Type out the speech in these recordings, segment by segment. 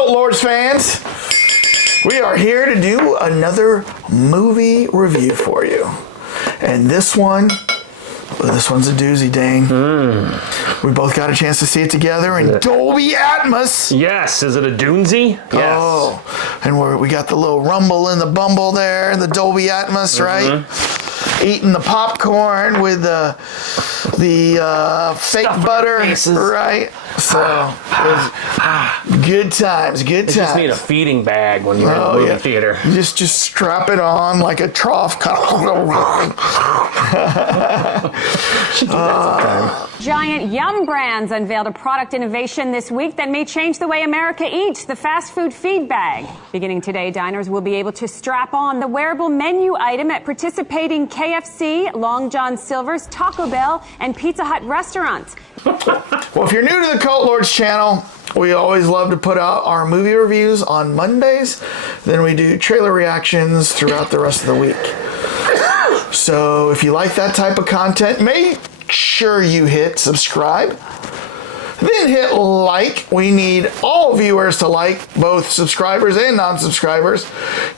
Cult Lords fans. We are here to do another movie review for you. And this one's a doozy, Dane. We both got a chance to see it together in Dolby Atmos. Yes, is it a Doonesy? Yes. Oh, and we got the little rumble in the bumble there, the Dolby Atmos, right? Eating the popcorn with the fake butter, right? So, good times, good times. You just need a feeding bag when you're in the movie theater. You just strap it on like a trough. Giant Yum Brands unveiled a product innovation this week that may change the way America eats, the fast food feed bag. Beginning today, diners will be able to strap on the wearable menu item at participating KFC, Long John Silver's, Taco Bell, and Pizza Hut restaurants. Well, if you're new to the Cult Lords channel, we always love to put out our movie reviews on Mondays. Then we do trailer reactions throughout the rest of the week. So if you like that type of content, make sure you hit subscribe. Then hit like. We need all viewers to like, both subscribers and non-subscribers.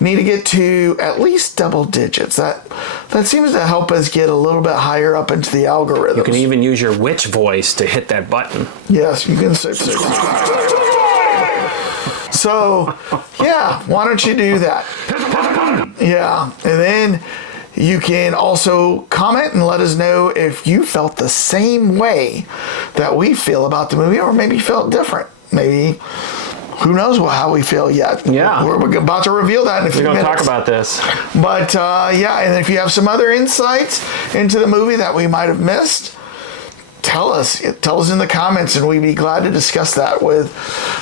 Need to get to at least double digits. That seems to help us get a little bit higher up into the algorithm. You can even use your witch voice to hit that button. Yes, you can say subscribe. So, yeah, why don't you do that? Yeah, and then you can also comment and let us know if you felt the same way that we feel about the movie, or maybe felt different. Maybe, who knows how we feel yet. Yeah. We're about to reveal that in a few minutes. We're going to talk about this. But, yeah, and if you have some other insights into the movie that we might have missed, tell us in the comments, and we'd be glad to discuss that with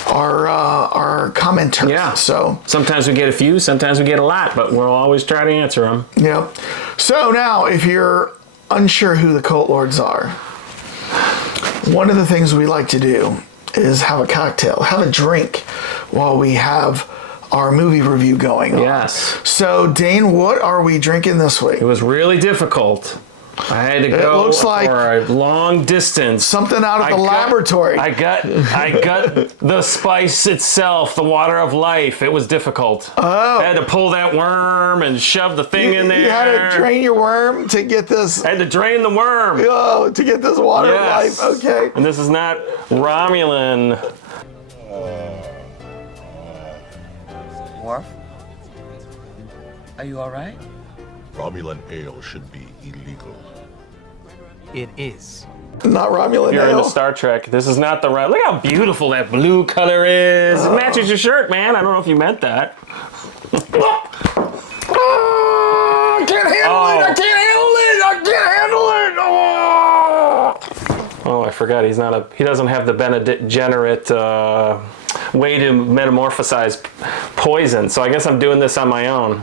our commenters. Yeah. So sometimes we get a few, sometimes we get a lot, but we'll always try to answer them. Yep. So now, if you're unsure who the Cult Lords are, one of the things we like to do is have a cocktail, have a drink while we have our movie review going on. Yes. So Dane, what are we drinking this week? It was really difficult. I had to go for a long distance. Something out of the laboratory. I got the spice itself, the water of life. It was difficult. Oh. I had to pull that worm and shove the thing in there. You had to drain your worm to get this. I had to drain the worm. Oh, to get this water of life. Okay. And this is not Romulan. Worf? Are you all right? Romulan ale should be illegal. It is. Not Romulan You're ale. into Star Trek. This is not the right. Look how beautiful that blue color is. It matches your shirt, man. I don't know if you meant that. I can't handle it. I can't handle it. Oh, I forgot. He doesn't have the degenerate way to metamorphosize poison. So I guess I'm doing this on my own.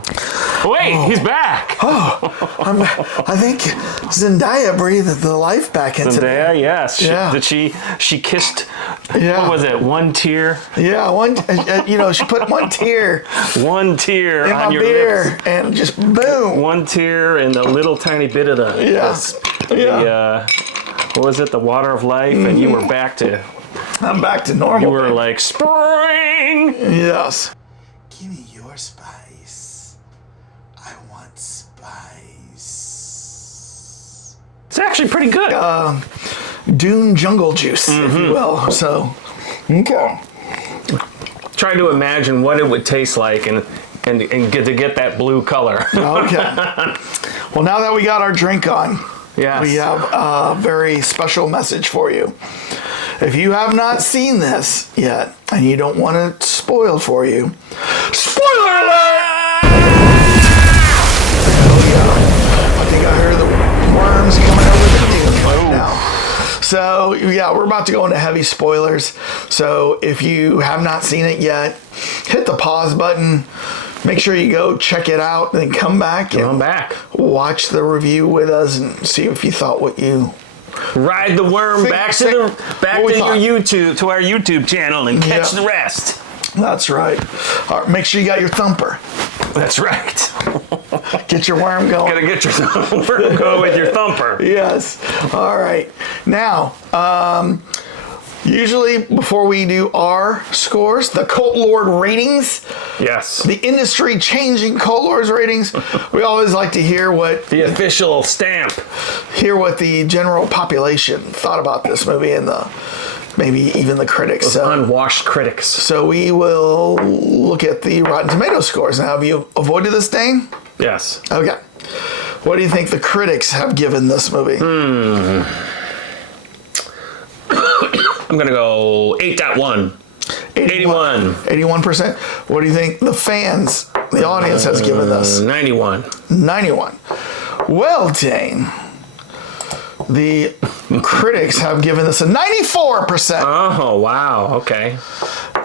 Wait, he's back. I think Zendaya breathed the life back into Zendaya, me. yes. Yeah. She kissed, Yeah. what was it, one tear? Yeah, she put one tear One tear in on my your beer lips. and just boom. One tear and a little tiny bit of the, what was it, the water of life, and you were back to... I'm back to normal. You were like, spring! Yes. Give me your spice. I want spice. It's actually pretty good. Dune jungle juice, if you will. So, okay. Try to imagine what it would taste like and get that blue color. Okay. Well, now that we got our drink on, Yes. we have a very special message for you. If you have not seen this yet, and you don't want it spoiled for you, spoiler alert! Oh yeah, I think I heard the worms coming over the Dune right now. So yeah, we're about to go into heavy spoilers. So if you have not seen it yet, hit the pause button. Make sure you go check it out, and then come back and watch the review with us and see if you thought what you ride the worm back to your YouTube channel and catch the rest. That's right. All right. Make sure you got your thumper. That's right. Get your worm going. Gotta get your worm going with your thumper. Yes. All right. Now, Usually, before we do our scores, the Cult Lord ratings, Yes. the industry-changing Cult Lords ratings, we always like to hear what The official stamp. the general population thought about this movie and maybe even the critics. Unwashed critics. So we will look at the Rotten Tomato scores. Now, have you avoided this, Dane? Yes. Okay. What do you think the critics have given this movie? I'm going to go 8.1. 81. 81%. What do you think the fans, the audience, has given this? 91. 91. Well, Dane, the critics have given this a 94%. Oh, wow. Okay.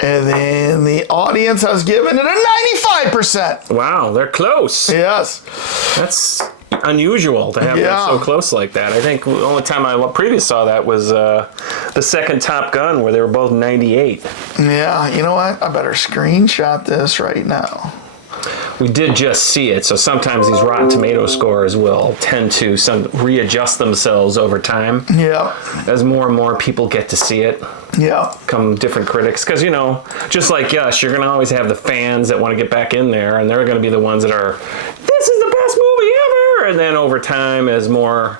And then the audience has given it a 95%. Wow, they're close. Yes. That's unusual to have them so close like that. I think the only time I previous saw that was the second Top Gun, where they were both 98. Yeah, you know what? I better screenshot this right now. We did just see it, so sometimes these Rotten Tomato scores will tend to readjust themselves over time. Yeah. As more and more people get to see it. Yeah. Come different critics. Because, just like us, you're going to always have the fans that want to get back in there, and they're going to be the ones that are, this is the best movie ever! And then over time, as more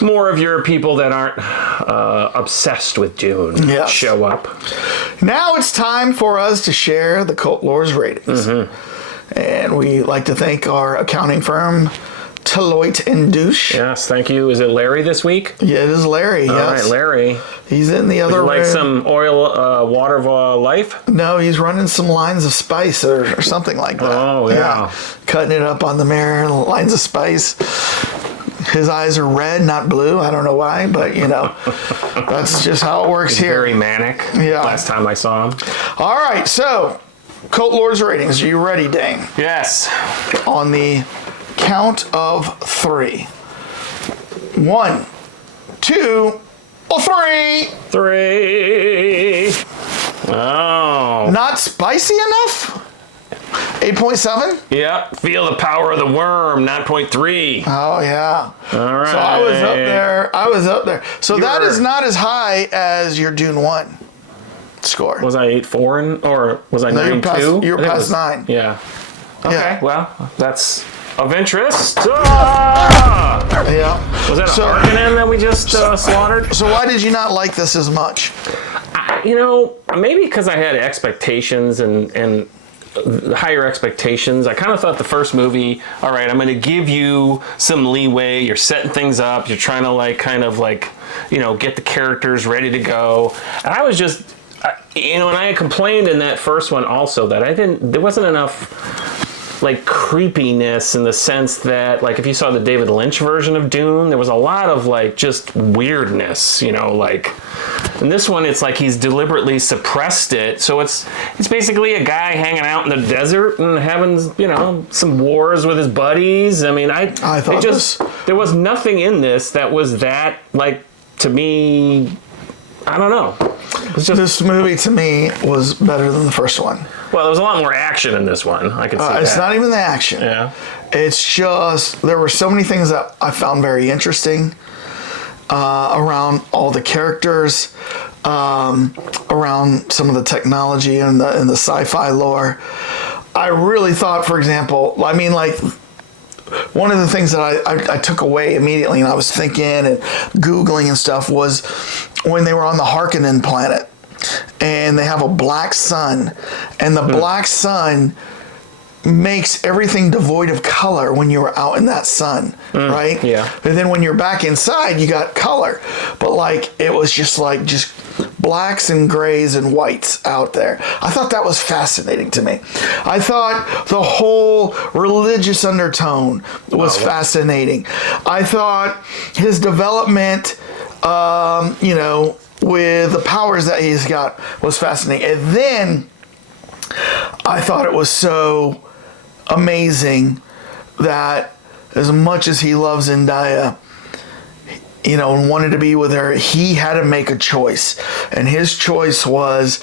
of your people that aren't obsessed with Dune show up. Now it's time for us to share the Cult Lords ratings. And we like to thank our accounting firm, Deloitte and Douche. Yes, thank you. Is it Larry this week? Yeah, it is Larry. All yes. right, Larry. He's in the other room. Like some oil, water of life? No, he's running some lines of spice or something like that. Oh, yeah. Cutting it up on the mirror, lines of spice. His eyes are red, not blue. I don't know why, but that's just how it works here. Very manic. Yeah. Last time I saw him. All right, so Cult Lords ratings. Are you ready, Dane? Yes. On the count of 3. 1, 2, 3. 3. Oh. Not spicy enough? 8.7? Yeah. Feel the power of the worm. 9.3. Oh, yeah. All right. So I was up there. So that is not as high as your Dune 1 score. Was I 8.4 or was I 9.2? You were past 9. Yeah. Okay. Yeah. Well, that's of interest. Ah! Yeah. Was that a Harkonnen that we just slaughtered? So why did you not like this as much? Maybe because I had expectations and higher expectations. I kind of thought the first movie, all right, I'm going to give you some leeway. You're setting things up. You're trying to get the characters ready to go. And I was just, and I had complained in that first one also that there wasn't enough creepiness in the sense that if you saw the David Lynch version of Dune, there was a lot of just weirdness, in this one it's like he's deliberately suppressed it, so it's basically a guy hanging out in the desert and having some wars with his buddies. I mean, I thought there was nothing in this that was that to me, I don't know. This movie to me was better than the first one. Well, there was a lot more action in this one. I could see that. It's not even the action. Yeah. It's just, there were so many things that I found very interesting around all the characters, around some of the technology and the sci-fi lore. I really thought, for example, one of the things that I took away immediately, and I was thinking and Googling and stuff, was when they were on the Harkonnen planet. And they have a black sun, and the black sun makes everything devoid of color when you were out in that sun, right? Yeah. And then when you're back inside, you got color, but it was just blacks and grays and whites out there. I thought that was fascinating to me. I thought the whole religious undertone was fascinating. I thought his development, with the powers that he's got was fascinating. And then I thought it was so amazing that as much as he loves Zendaya, and wanted to be with her, he had to make a choice. And his choice was,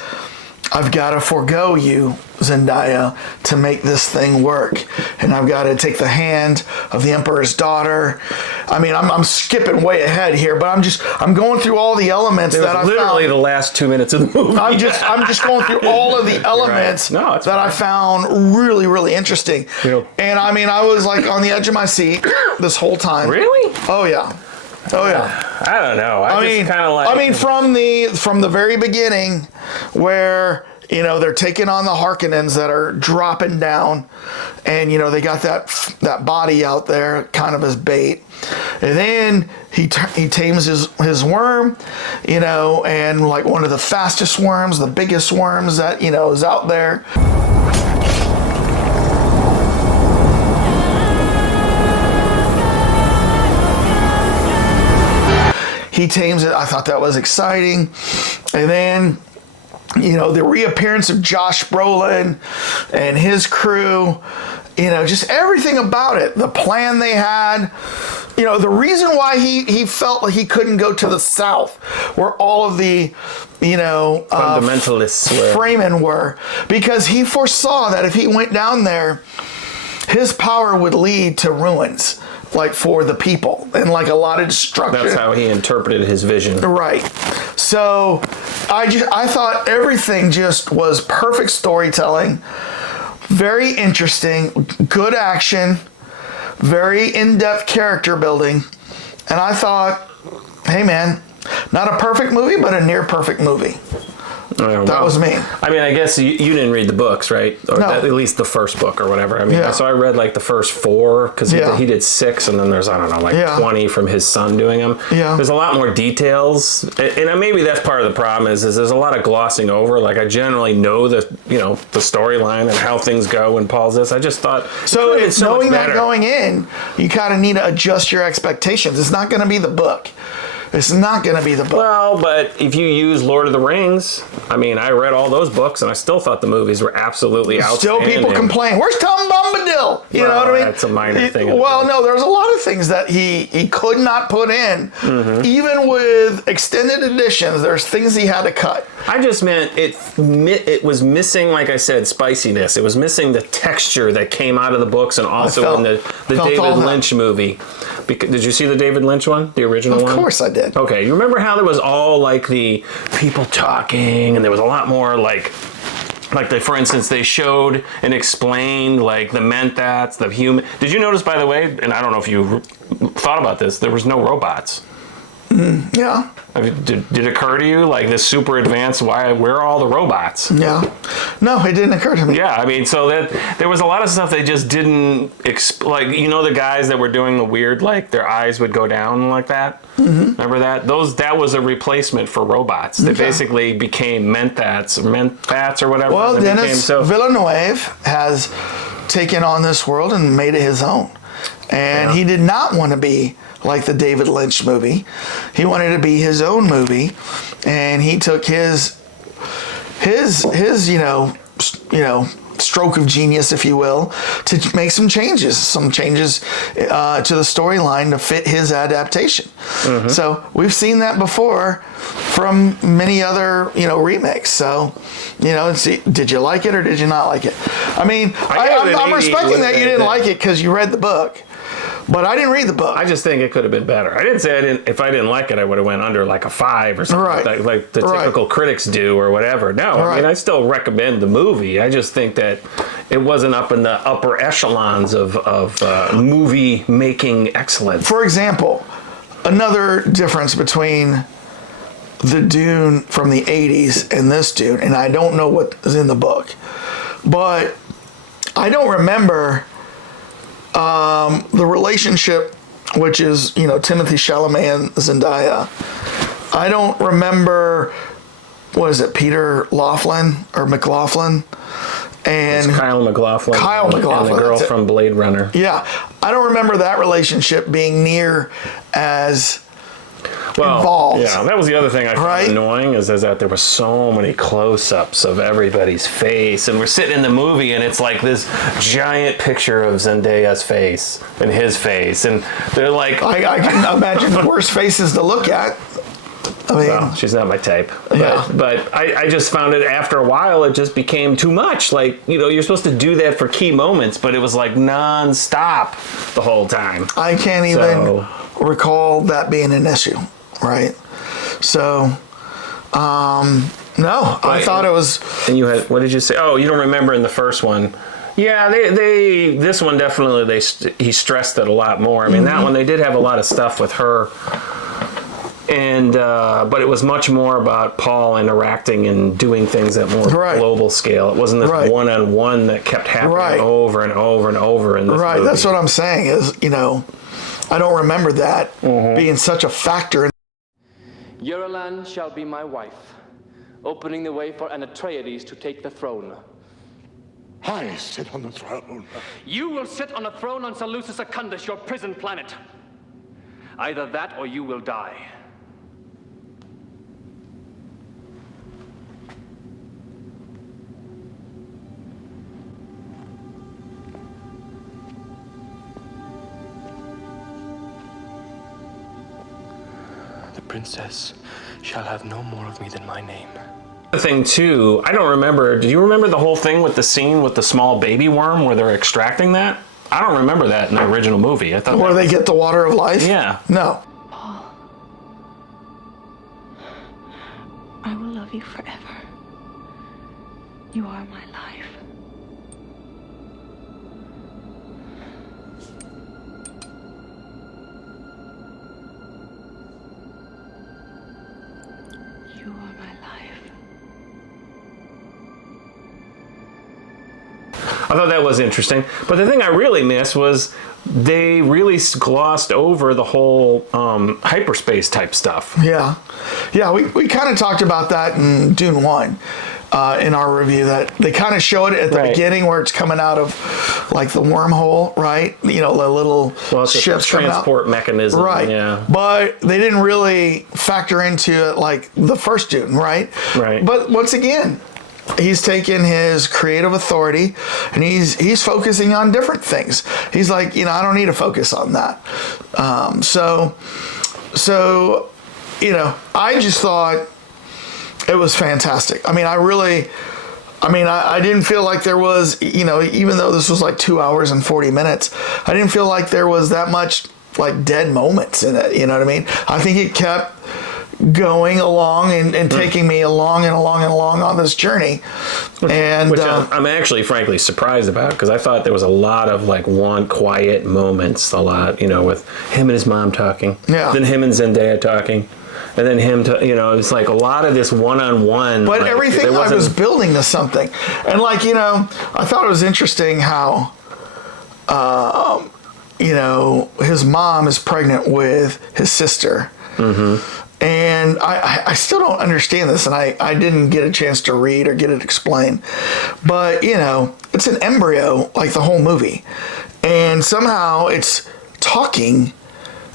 I've got to forego you, Zendaya, to make this thing work. And I've got to take the hand of the Emperor's daughter. I mean, I'm skipping way ahead here, but I'm going through all the elements that I found. Literally the last 2 minutes of the movie. I'm just going through all of the elements that I found really, really interesting. Yep. And I mean, I was like on the edge of my seat this whole time. Really? Oh yeah. Oh yeah. I don't know. I mean, kind of like. I mean, from the very beginning, where they're taking on the Harkonnens that are dropping down, and they got that body out there kind of as bait, and then he tames his worm, and like one of the fastest worms, the biggest worms that is out there. He tames it. I thought that was exciting. And then, the reappearance of Josh Brolin and his crew, just everything about it. The plan they had, the reason why he felt like he couldn't go to the south where all of the, fundamentalists Fremen were, because he foresaw that if he went down there, his power would lead to ruins. Like for the people and like a lot of destruction. That's how he interpreted his vision. Right. So I thought everything just was perfect storytelling, very interesting, good action, very in-depth character building. And I thought, hey man, not a perfect movie, but a near perfect movie. That was me. I mean, I guess you didn't read the books, right? Or No. at least the first book or whatever. I mean, Yeah. so I read like the first 4 because Yeah. he did 6, and then there's, I don't know, like Yeah. 20 from his son doing them. Yeah. There's a lot more details, and maybe that's part of the problem is there's a lot of glossing over. Like I generally know the storyline and how things when Paul's this. I just thought So could've been it's so much knowing that better. going in, you kind of need to adjust your expectations. It's not going to be the book. It's not going to be the book. Well, but if you use Lord of the Rings, I mean, I read all those books and I still thought the movies were absolutely Still outstanding. people complain, where's Tom Bombadil? You know what I mean? That's a minor thing. Well, no, there's a lot of things that he could not put in. Mm-hmm. Even with extended editions, there's things he had to cut. I just meant it was missing, like I said, spiciness. It was missing the texture that came out of the books and also in the felt David all that. Lynch movie. Did you see the David Lynch one? The original one? Of course I did. Okay, you remember how there was all like the people talking and there was a lot more like for instance, they showed and explained like the mentats, the human. Did you notice, by the way, and I don't know if you thought about this, there was no robots. Yeah. I mean, did it occur to you, like this super advanced, where are all the robots? Yeah. No, it didn't occur to me. Yeah, I mean, so that there was a lot of stuff they just didn't, like, the guys that were doing the weird, like their eyes would go down like that? Mm-hmm. Remember that? That was a replacement for robots. They basically became mentats or whatever. Well, They Denis Villeneuve has taken on this world and made it his own. And he did not want to be like the David Lynch movie. He wanted to be his own movie, and he took his stroke of genius, if you will, to make some changes to the storyline to fit his adaptation. Mm-hmm. So we've seen that before from many other remakes. So did you like it or did you not like it? I mean, I'm respecting that you didn't like it because you read the book. But I didn't read the book. I just think it could have been better. I didn't say if I didn't like it, I would have went under like a 5 or something like the typical critics do or whatever. No, I mean, I still recommend the movie. I just think that it wasn't up in the upper echelons of movie making excellence. For example, another difference between the Dune from the 80s and this Dune, and I don't know what is in the book, but I don't remember the relationship, which is, Timothée Chalamet and Zendaya. I don't remember, what is it, Peter Laughlin or McLaughlin? And it's Kyle MacLachlan. And the girl from Blade Runner. Yeah. I don't remember that relationship being near as involved. Yeah, that was the other thing I found annoying is that there were so many close-ups of everybody's face, and we're sitting in the movie and it's like this giant picture of Zendaya's face and his face, and they're like, I can imagine worse faces to look at. I mean, Well, she's not my type. Yeah. But I just found it after a while, it just became too much. Like, you're supposed to do that for key moments, but it was like non-stop the whole time. I can't even recall that being an issue, right? So, no, I thought it was... And you had, what did you say? Oh, you don't remember in the first one. Yeah, this one definitely, he stressed it a lot more. I mean, that one, they did have a lot of stuff with her. And, but it was much more about Paul interacting and doing things at more global scale. It wasn't this one-on-one that kept happening over and over and over in this movie. That's what I'm saying is, I don't remember that being such a factor. Euroland shall be my wife, opening the way for an Atreides to take the throne. I sit on the throne. You will sit on a throne on Seleucus Secundus, your prison planet. Either that or you will die. The princess shall have no more of me than my name. The thing too, I don't remember. Do you remember the whole thing with the scene with the small baby worm where they're extracting that? I don't remember that in the original movie. I thought where they get the water of life? Yeah. No. Paul, I will love you forever. You are my life. You are my life. I thought that was interesting. But the thing I really missed was they really glossed over the whole hyperspace type stuff. Yeah. Yeah, we kind of talked about that in Dune 1 in our review, that they kind of showed it at the beginning where it's coming out of like the wormhole, right? The little ships coming out. Transport mechanism. Right. Yeah. But they didn't really factor into it like the first Dune, right? Right. But once again, he's taken his creative authority and he's focusing on different things. He's like, I don't need to focus on that. So I just thought it was fantastic. I mean, I didn't feel like there was, even though this was like 2 hours and 40 minutes, I didn't feel like there was that much like dead moments in it. You know what I mean? I think it kept going along and taking me along and along and along on this journey. Which I'm actually frankly surprised about, because I thought there was a lot of like quiet moments, with him and his mom talking. Yeah. Then him and Zendaya talking. And then him, it's like a lot of this one-on-one. But everything I was building to something. And I thought it was interesting how, his mom is pregnant with his sister. Mm-hmm. And I still don't understand this, and I didn't get a chance to read or get it explained. But, it's an embryo, like the whole movie. And somehow it's talking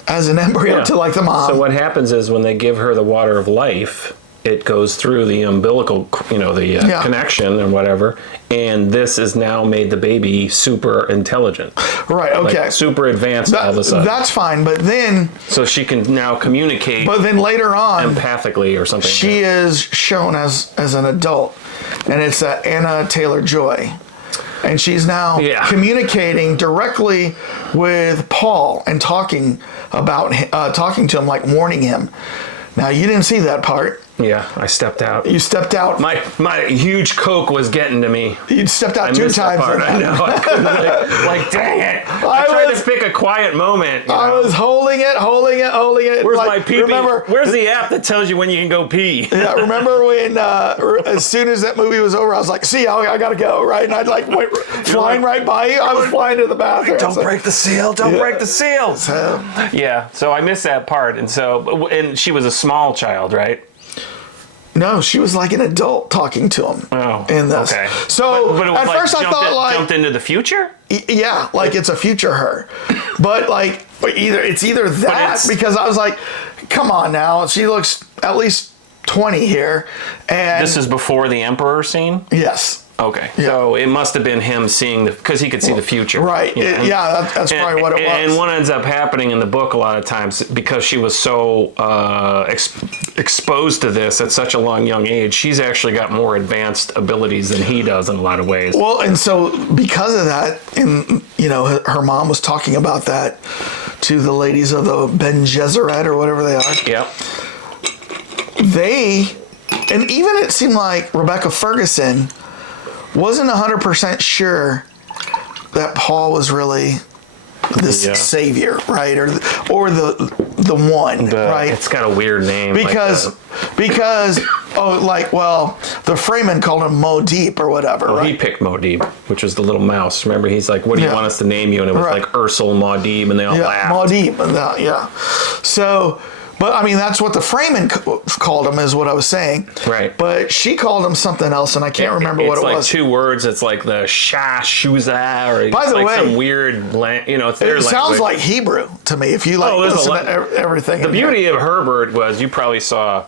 as an embryo to like the mom. So what happens is when they give her the water of life, it goes through the umbilical, connection and whatever. And this has now made the baby super intelligent. Right, okay. Like super advanced all of a sudden. That's fine, but then... So she can now communicate... But then later on... Empathically or something. She is shown as an adult. And it's Anna Taylor-Joy. And she's now communicating directly with Paul and talking to him, like warning him. Now, you didn't see that part. Yeah, I stepped out. You stepped out. My huge Coke was getting to me. You stepped out 2 times. I know. I couldn't, like, dang it. I tried to pick a quiet moment. I was holding it. Where's my pee? Where's the app that tells you when you can go pee? Yeah, remember when, as soon as that movie was over, I was like, see, I got to go, right? And I'd went flying right by you. I was flying to the bathroom. Don't break the seal. Don't break the seal. So I missed that part. And she was a small child, right? No, she was like an adult talking to him. Oh, in this. Okay. So but it was at first I thought jumped into the future. Yeah, like it's a future her, but it's either that, because I was like, come on now, she looks at least 20 here, and this is before the Emperor scene. Yes. Okay, so it must have been him seeing because he could see the future. Right. That's probably what it was. And what ends up happening in the book a lot of times, because she was so exposed to this at such a young age, she's actually got more advanced abilities than he does in a lot of ways. Well, and so because of that, and her mom was talking about that to the ladies of the Ben Gesserit or whatever they are. Yep. And even it seemed like Rebecca Ferguson wasn't 100% sure that Paul was really this savior, right? Or the one, right? It's got a weird name. Because the Fremen called him Modip or whatever, right? He picked Modib, which was the little mouse. Remember, he's like, what do you want us to name you? And it was like Ursel Modib, and they all laughed. Modib, So... But, I mean, that's what the Fremen called him, is what I was saying. Right. But she called him something else, and I can't remember what it was. It's like 2 words. It's like the Shuza, or by the way, some weird, it's their language. It sounds like Hebrew to me, if you listen to everything. The beauty of Herbert was you probably saw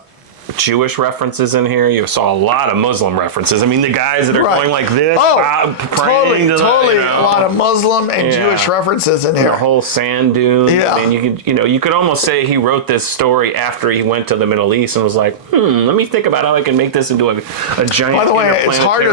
Jewish references in here. You saw a lot of Muslim references. I mean, the guys that are going like this, praying totally, a lot of Muslim and Jewish references in here. The whole sand dunes. Yeah. I mean, you could almost say he wrote this story after he went to the Middle East and was like, let me think about how I can make this into a giant. By the way, it's hard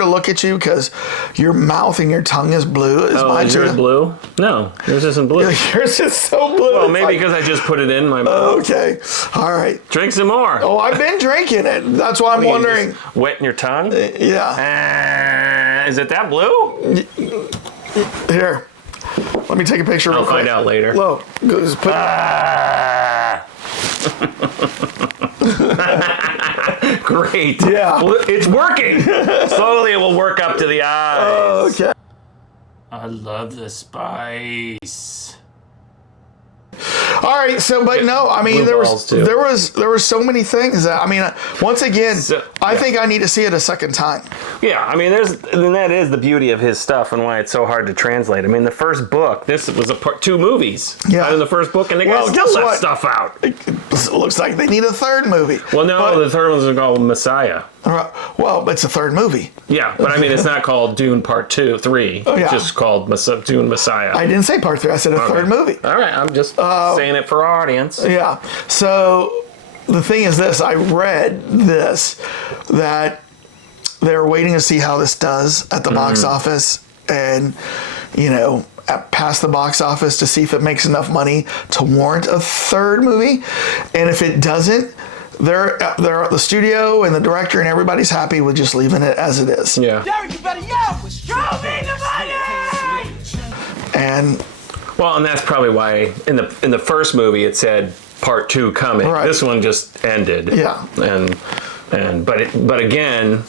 to look at you because your mouth and your tongue is blue. Is yours blue? No, yours isn't blue. Yours is so blue. Well, maybe because I just put it in my mouth. Okay, all right. Drink some more. Oh, I've been drinking it. That's why I'm wondering. Wetting your tongue? Yeah. Is it that blue? Here. Let me take a picture real quick. I'll find out later. Look. Just put Great. Yeah. Well, it's working. Slowly it will work up to the eyes. Okay. I love the spice. All right, but no, I mean there was so many things that, I mean, once again, I think I need to see it a second time. Yeah, I mean that is the beauty of his stuff and why it's so hard to translate. I mean, the first book, this was 2 movies. Yeah. In the first book, and they still left stuff out. It looks like they need a third movie. Well, no, the third one's called Messiah. Well, it's a third movie. Yeah, but I mean, it's not called Dune Part 2, 3. Oh, yeah. It's just called Dune Messiah. I didn't say Part 3. I said a third movie. All right, I'm just saying it for our audience. Yeah. So the thing is this. I read this, that they're waiting to see how this does at the box office and, past the box office to see if it makes enough money to warrant a third movie. And if it doesn't, they're the studio and the director and everybody's happy with just leaving it as it is. Yeah. Derek, you better yell! Show me the money! And that's probably why in the first movie it said Part 2 coming. Right. This one just ended. Yeah. But again,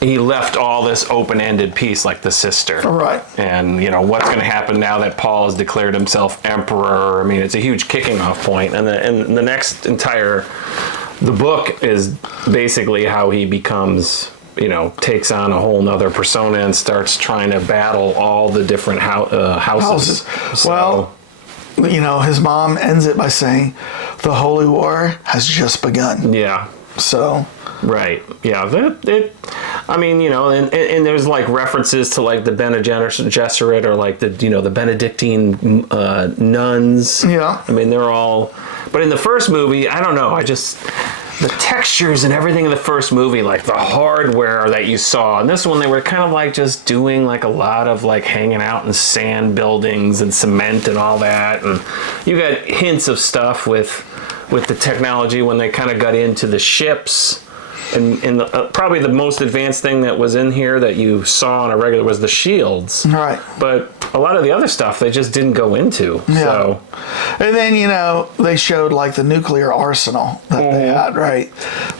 he left all this open-ended piece like the sister. Right. And what's going to happen now that Paul has declared himself emperor? I mean, it's a huge kicking off point. And the next the book is basically how he becomes, takes on a whole nother persona and starts trying to battle all the different houses. So, his mom ends it by saying, "The Holy War has just begun." Yeah. So. Right. Yeah. And there's like references to like the Bene Gesserit or like the Benedictine nuns. Yeah. I mean, they're all. But in the first movie, I don't know. The textures and everything in the first movie, like the hardware that you saw. And this one, they were kind of like just doing like a lot of like hanging out in sand buildings and cement and all that. And you got hints of stuff with the technology when they kind of got into the ships. And probably the most advanced thing that was in here that you saw on a regular was the shields. Right. But a lot of the other stuff they just didn't go into. Yeah. So. And then, they showed like the nuclear arsenal that they had, right?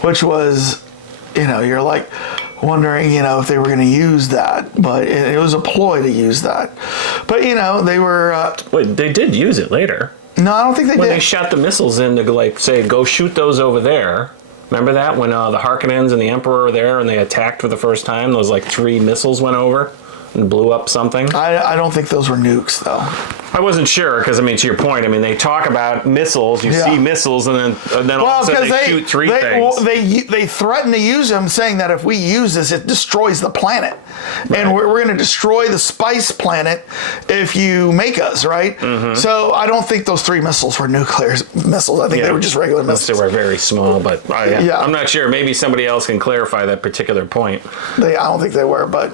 Which was, you're like wondering, if they were going to use that. But it was a ploy to use that. But, they were... Wait, they did use it later. No, I don't think they did. When they shot the missiles in to like say, go shoot those over there. Remember that when the Harkonnens and the Emperor were there and they attacked for the first time? Those like 3 missiles went over and blew up something. I don't think those were nukes though. I wasn't sure because, I mean, to your point, I mean, they talk about missiles. You see missiles, and then all of a sudden they shoot three things. They threaten to use them, saying that if we use this, it destroys the planet, and we're going to destroy the spice planet if you make us, right? So I don't think those 3 missiles were nuclear missiles. I think they were just regular missiles. They were very small, but I'm not sure. Maybe somebody else can clarify that particular point. I don't think they were, but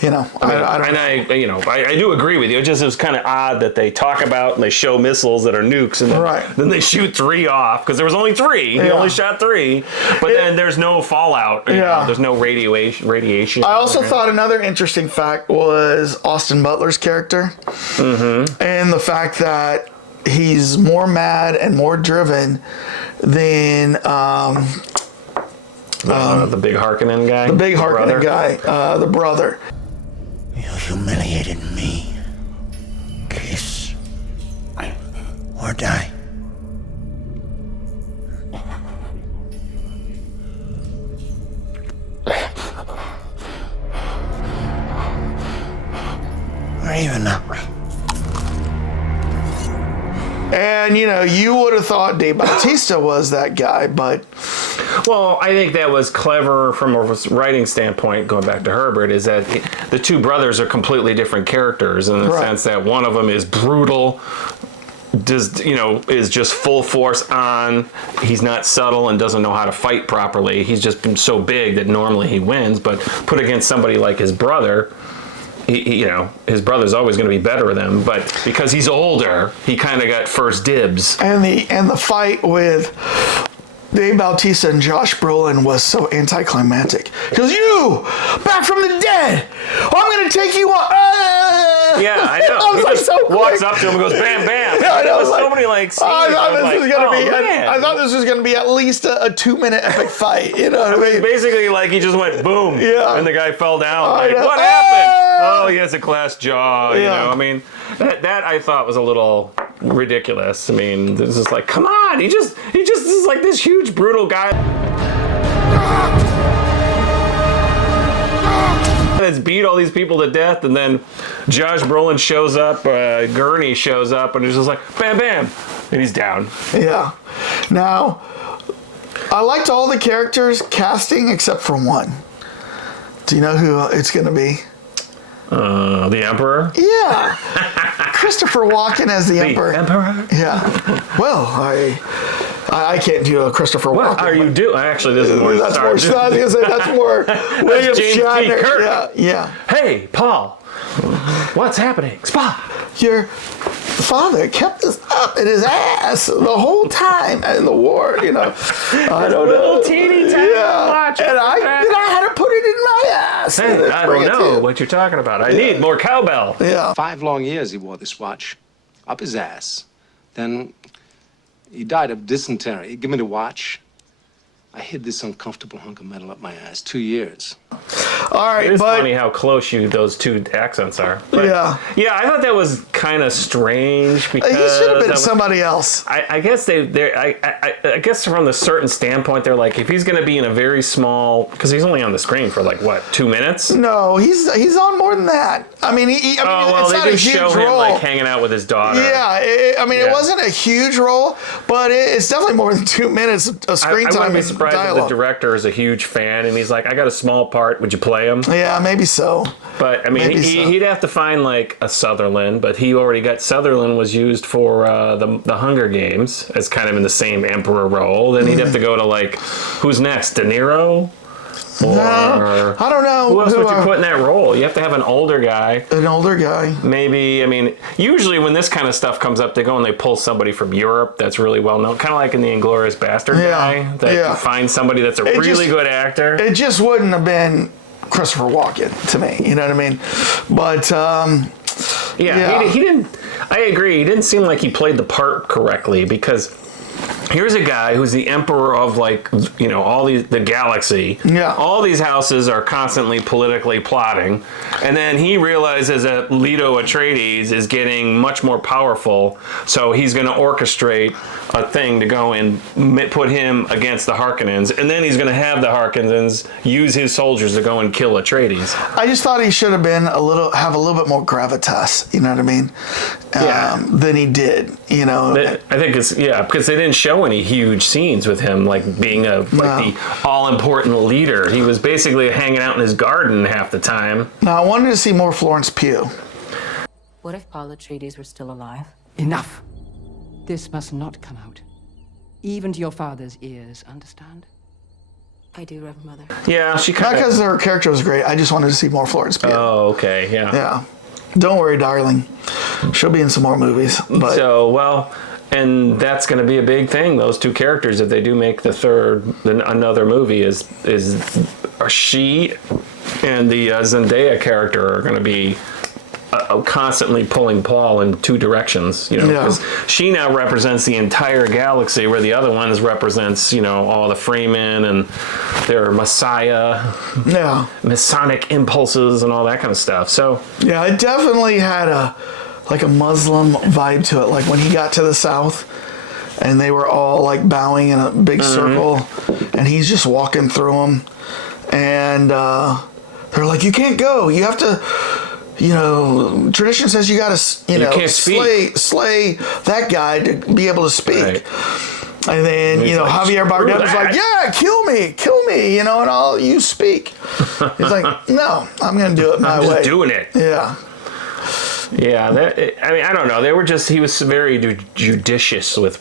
you know, I do agree with you. It was kind of odd that they talk about and they show missiles that are nukes, and then they shoot 3 off because there was only 3. They only shot 3, but then there's no fallout. You know, there's no radiation. I also thought another interesting fact was Austin Butler's character, and the fact that he's more mad and more driven than the big Harkonnen guy. The big Harkonnen guy, the brother. You humiliated me. Kiss or die. Or even not. And, you know, you would have thought Dave Bautista was that guy, but... Well, I think that was clever from a writing standpoint, going back to Herbert, is that the 2 brothers are completely different characters in the sense that one of them is brutal, is just full force on. He's not subtle and doesn't know how to fight properly. He's just been so big that normally he wins, but put against somebody like his brother... his brother's always going to be better than him, but because he's older, he kind of got first dibs. And the fight with Dave Bautista and Josh Brolin was so anticlimactic. Because you, back from the dead, I'm going to take you on. Yeah, I know. He just walks up to him and goes, bam, bam. Yeah, I know. There was so many scenes. I thought this was going to be at least a 2-minute epic fight. You know what I mean? Basically, like he just went boom, and the guy fell down. Like, what happened? Oh, he has a glass jaw. You know, I mean, that I thought was a little ridiculous. I mean, this is like, come on, he just is like this huge brutal guy that's beat all these people to death, and then Josh Brolin shows up, Gurney shows up, and he's just like, bam, bam, and he's down. Yeah. Now, I liked all the characters casting except for one. Do you know who it's going to be? The Emperor? Yeah. Christopher Walken as the Emperor. Emperor? Yeah. Well, I can't do a Christopher Walken. What are you doing? Actually, this is more. That's more. I was gonna say that's more. William James T. Shatner. Kirk. Yeah. Hey, Paul. What's happening? Spot. Your father kept us up in his ass the whole time in the war. You know. I don't know. Little teeny tiny watch. And I had to put it in my ass. Hey, I don't know what you're talking about. I need more cowbell. Yeah. 5 long years he wore this watch up his ass. Then he died of dysentery. Give me the watch. I hid this uncomfortable hunk of metal up my ass 2 years. All right, it's funny how close those 2 accents are. But yeah, I thought that was kind of strange because he should have been somebody else. I guess I guess from a certain standpoint, they're like, if he's going to be in a very small, because he's only on the screen for like what, 2 minutes? No, he's on more than that. I mean, it's not a huge show him role. like hanging out with his daughter. Yeah, it wasn't a huge role, but it's definitely more than 2 minutes of screen time. I wouldn't be surprised if the director is a huge fan and he's like, I got a small part, would you play him? Yeah, maybe so. But I mean, he'd have to find like a Sutherland, but he already got Sutherland was used for the Hunger Games as kind of in the same Emperor role. Then he'd have to go to like, who's next? De Niro? No, I don't know. Who else would you put in that role? You have to have an older guy. An older guy. Maybe, I mean, usually when this kind of stuff comes up, they go and they pull somebody from Europe that's really well known. Kind of like in the Inglourious Bastard guy. You find somebody that's a really good actor. It just wouldn't have been Christopher Walken to me. You know what I mean? But, he didn't, I agree. He didn't seem like he played the part correctly because here's a guy who's the emperor of all the galaxy. Yeah. All these houses are constantly politically plotting, and then he realizes that Leto Atreides is getting much more powerful, so he's going to orchestrate a thing to go and put him against the Harkonnens, and then he's going to have the Harkonnens use his soldiers to go and kill Atreides. I just thought he should have been have a little bit more gravitas. You know what I mean? Than he did. You know. I think it's because they didn't show any huge scenes with him being the all-important leader. He was basically hanging out in his garden half the time. Now I wanted to see more Florence Pugh. What if Paul Atreides were still alive? Enough. This must not come out. Even to your father's ears, understand? I do, Reverend Mother. Yeah, she Not because her character was great. I just wanted to see more Florence Pugh. Oh, okay, yeah. Yeah. Don't worry, darling. She'll be in some more movies. But and that's going to be a big thing. Those two characters, if they do make another movie, is she and the Zendaya character are going to be constantly pulling Paul in two directions, because she now represents the entire galaxy, where the other ones represents, all the Fremen and their Masonic impulses and all that kind of stuff. So yeah, it definitely had a Muslim vibe to it. Like when he got to the south and they were all bowing in a big circle, and he's just walking through them, and they're like, "You can't go. You have to." Tradition says you got to, you can't slay that guy to be able to speak. Right. And then, Javier Bardem was like, yeah, kill me, and you speak. He's like, no, I'm going to do it my way. I'm just doing it. Yeah. Yeah, I don't know. He was very judicious with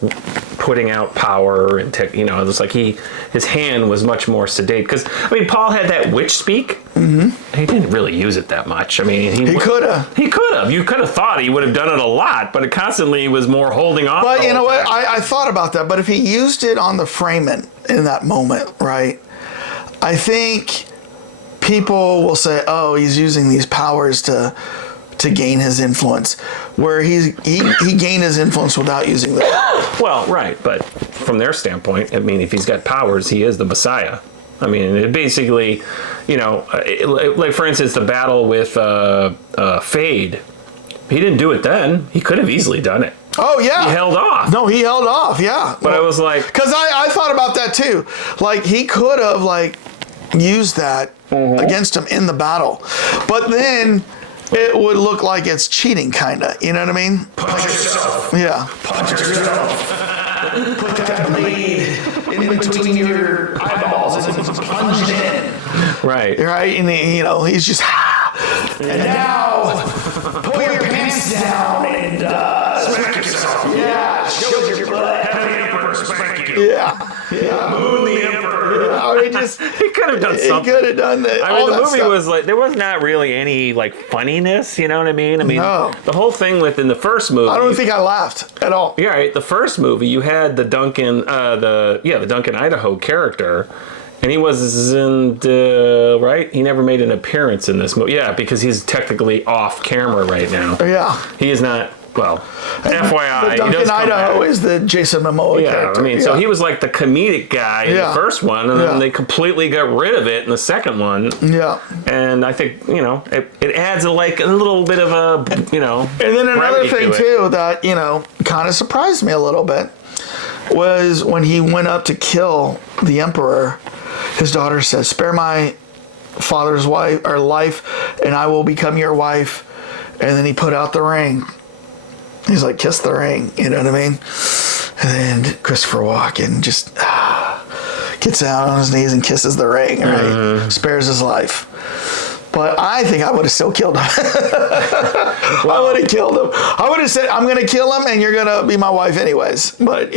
putting out power and it was like his hand was much more sedate. Because, Paul had that witch speak. Mm-hmm. He didn't really use it that much. He could have. He could have. You could have thought he would have done it a lot, but it constantly was more holding off. But you know what? I thought about that. But if he used it on the Fremen in that moment, right? I think people will say, oh, he's using these powers to gain his influence, where he gained his influence without using that. Well, right, but from their standpoint, if he's got powers, he is the Messiah. It basically, like for instance, the battle with Fade. He didn't do it then. He could have easily done it. Oh, yeah. He held off. No, he held off, yeah. But I was like... Because I thought about that, too. He could have, used that against him in the battle. But then... it would look like it's cheating, kind of. You know what I mean? Punch yourself. Yeah. Punch yourself. Put that blade in between your eyeballs and plunge it in. Right. Right? And, he's just... and now, pull your pants down and... smack yourself. Yeah. Show your butt. Have the Emperor spank you. Yeah. Yeah. Moon the Emperor. He could have done something. He could have done that. The movie was there was not really any funniness. You know what I mean? No. The whole thing within the first movie. I don't think I laughed at all. Yeah, right. The first movie, you had the Duncan, the Duncan Idaho character, and he wasn't right. He never made an appearance in this movie. Yeah, because he's technically off camera right now. Yeah. He is not. Well, FYI, the Duncan Idaho is the Jason Momoa character. So he was like the comedic guy in the first one, and then they completely got rid of it in the second one. Yeah. And I think, it adds a little bit of a, And then another thing, too, that, kind of surprised me a little bit was when he went up to kill the Emperor, his daughter says, spare my father's life, and I will become your wife. And then he put out the ring. He's like, kiss the ring, you know what I mean? And then Christopher Walken just gets down on his knees and kisses the ring, right? Spares his life. But I think I would have still killed him. I would have killed him. I would have said, I'm going to kill him and you're going to be my wife anyways. But,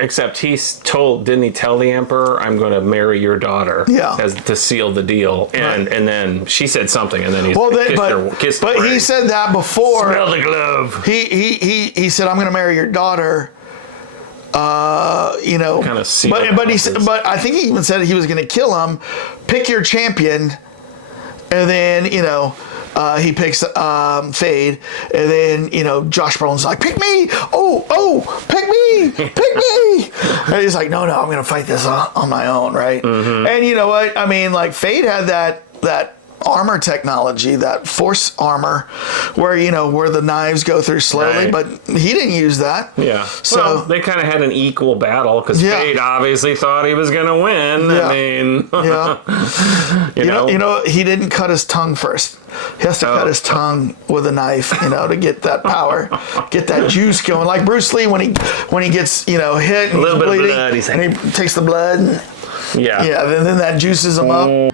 except didn't he tell the Emperor, I'm going to marry your daughter to seal the deal? And and then she said something, and then he kissed her. But he said that before. Smell the glove. He said, I'm going to marry your daughter. Kind of seal. But I think he even said he was going to kill him, pick your champion, and then, he picks Fade, and then Josh Brolin's like, pick me, pick me, and he's like, no, I'm gonna fight this on my own, right? And you know what? I mean, like Fade had that armor technology, that force armor, where where the knives go through slowly, but he didn't use that. Yeah. So well, they kind of had an equal battle because Fade obviously thought he was going to win. Yeah. I mean, you know, he didn't cut his tongue first. He has to cut his tongue with a knife, to get that power, get that juice going. Like Bruce Lee when he gets hit and a little he's bit bleeding, of blood, and he takes the blood. And, then that juices him up.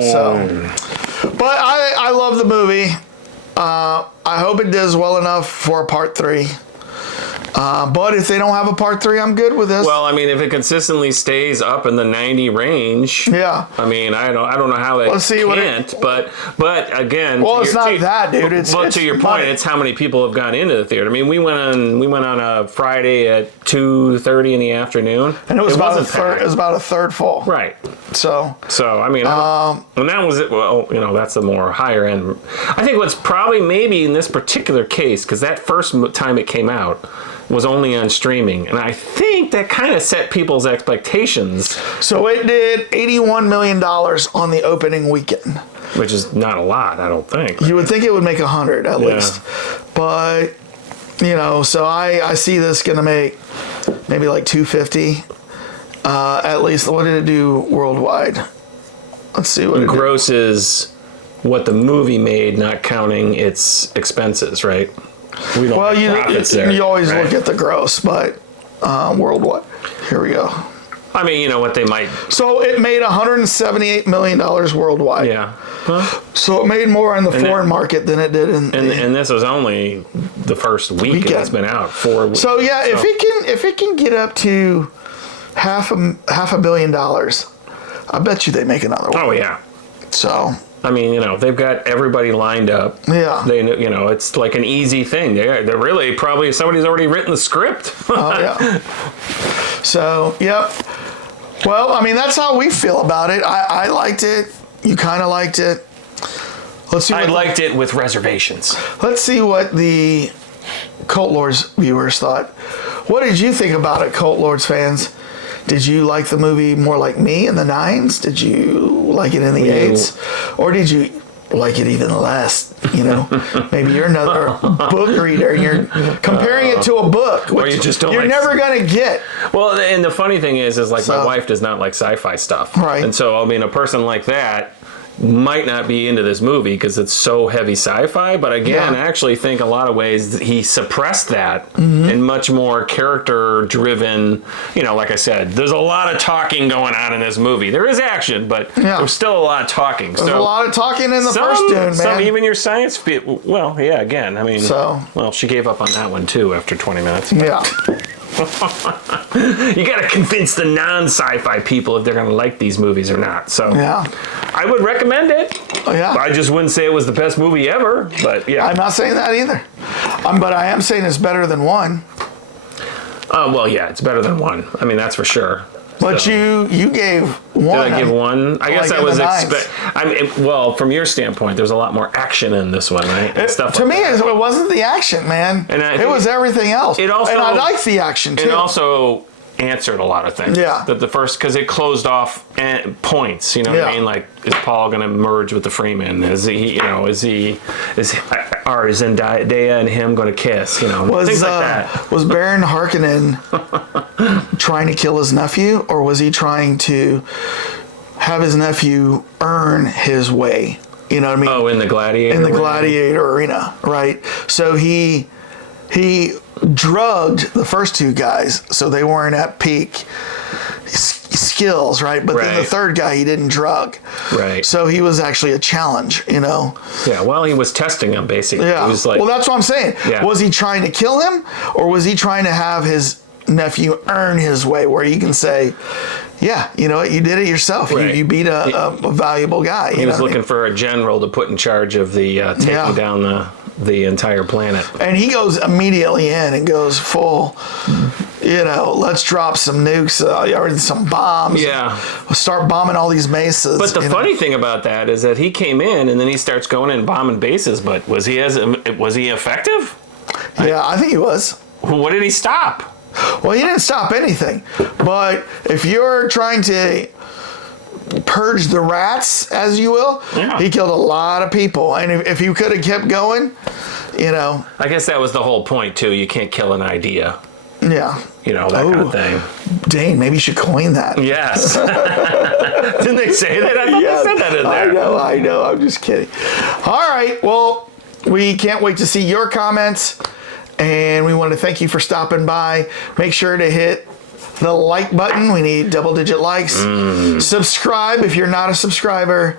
So, but I love the movie. I hope it does well enough for a part 3. But if they don't have a part 3, I'm good with this. Well, I mean, if it consistently stays up in the 90 range, I mean, I don't know how they can't. But again, well, it's not that, dude. It's to your point, it's how many people have gone into the theater. I mean, we went on a Friday at 2:30 in the afternoon, and it was about a third. It was about a third full. Right. So I mean, and that was it. Well, that's the more higher end. I think what's probably maybe in this particular case, because that first time it came out was only on streaming, and I think that kind of set people's expectations. So it did $81 million on the opening weekend, which is not a lot, I don't think. You would think it would make 100 at least, but so I see this gonna make maybe like 250 at least. What did it do worldwide? Let's see what it grosses what the movie made, not counting its expenses, right? We don't you always look at the gross, but worldwide. Here we go. I mean, what they might. So it made $178 million worldwide. Yeah. Huh? So it made more in the foreign market than it did in. And this was only the first weekend it's been out. 4 weeks. So yeah, if it can get up to $500 million, I bet you they make another one. Oh yeah. So. I mean, they've got everybody lined up. Yeah. They, it's like an easy thing. They're really probably somebody's already written the script. Oh yeah. So yep. Well, I mean, that's how we feel about it. I liked it. You kind of liked it. Let's see. I liked it with reservations. Let's see what the Cult Lords viewers thought. What did you think about it, Cult Lords fans? Did you like the movie more like me in the 9s? Did you like it in the 8s? Or did you like it even less? Maybe you're another book reader and you're comparing it to a book, which or you just don't you're never going to get. Well, and the funny thing is my wife does not like sci-fi stuff. Right. And so, I mean, a person like that might not be into this movie because it's so heavy sci-fi, but again, I actually think a lot of ways he suppressed that and much more character driven. Like I said, there's a lot of talking going on in this movie. There is action, but there's still a lot of talking. There's a lot of talking in the first Dune, man. Even your science, well, yeah, again, I mean, well, she gave up on that one too after 20 minutes. Yeah. You got to convince the non-sci-fi people if they're going to like these movies or not. So I would recommend it. Oh, yeah. I just wouldn't say it was the best movie ever, but yeah. I'm not saying that either. But I am saying it's better than 1. Well, yeah, it's better than 1. I mean, that's for sure. But so, you gave 1. Did I give 1? I guess I was well, from your standpoint, there's a lot more action in this one, right? To me, it wasn't the action, man. It was everything else. And I like the action too. It also answered a lot of things. Yeah. That the first, because it closed off points. You know what I mean? Like, is Paul going to merge with the Fremen? Is he? Are Zendaya and him going to kiss? Things like that. Was Baron Harkonnen trying to kill his nephew, or was he trying to have his nephew earn his way? You know what I mean? Oh, in the gladiator. In the gladiator arena, right? So he drugged the first 2 guys, so they weren't at peak skills, right? But then the third guy he didn't drug, right? So he was actually a challenge, Yeah, well, he was testing him basically. Yeah, he was like, well, that's what I'm saying. Yeah. Was he trying to kill him, or was he trying to have his nephew earn his way, where you can say, yeah, you know what? You did it yourself. Right. You beat a valuable guy. He was looking for a general to put in charge of the taking down the entire planet. And he goes immediately in and goes full, you know, let's drop some nukes, some bombs. Yeah. Start bombing all these bases. But the funny thing about that is that he came in and then he starts going in and bombing bases. But was he effective? Yeah, I think he was. What did he stop? Well, he didn't stop anything. But if you're trying to purge the rats, as you will, he killed a lot of people. And if he could have kept going, you know. I guess that was the whole point, too. You can't kill an idea. Yeah. You know, that kind of thing. Dane, maybe you should coin that. Yes. Didn't they say that? I thought they said that in there. I know. I'm just kidding. All right. Well, we can't wait to see your comments. And we want to thank you for stopping by. Make sure to hit the like button. We need double-digit likes. Subscribe if you're not a subscriber.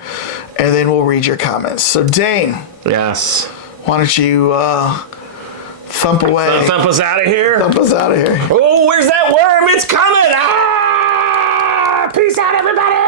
And then we'll read your comments. So, Dane. Yes. Why don't you thump away. Thump us out of here? Thump us out of here. Oh, where's that worm? It's coming! Ah! Peace out, everybody!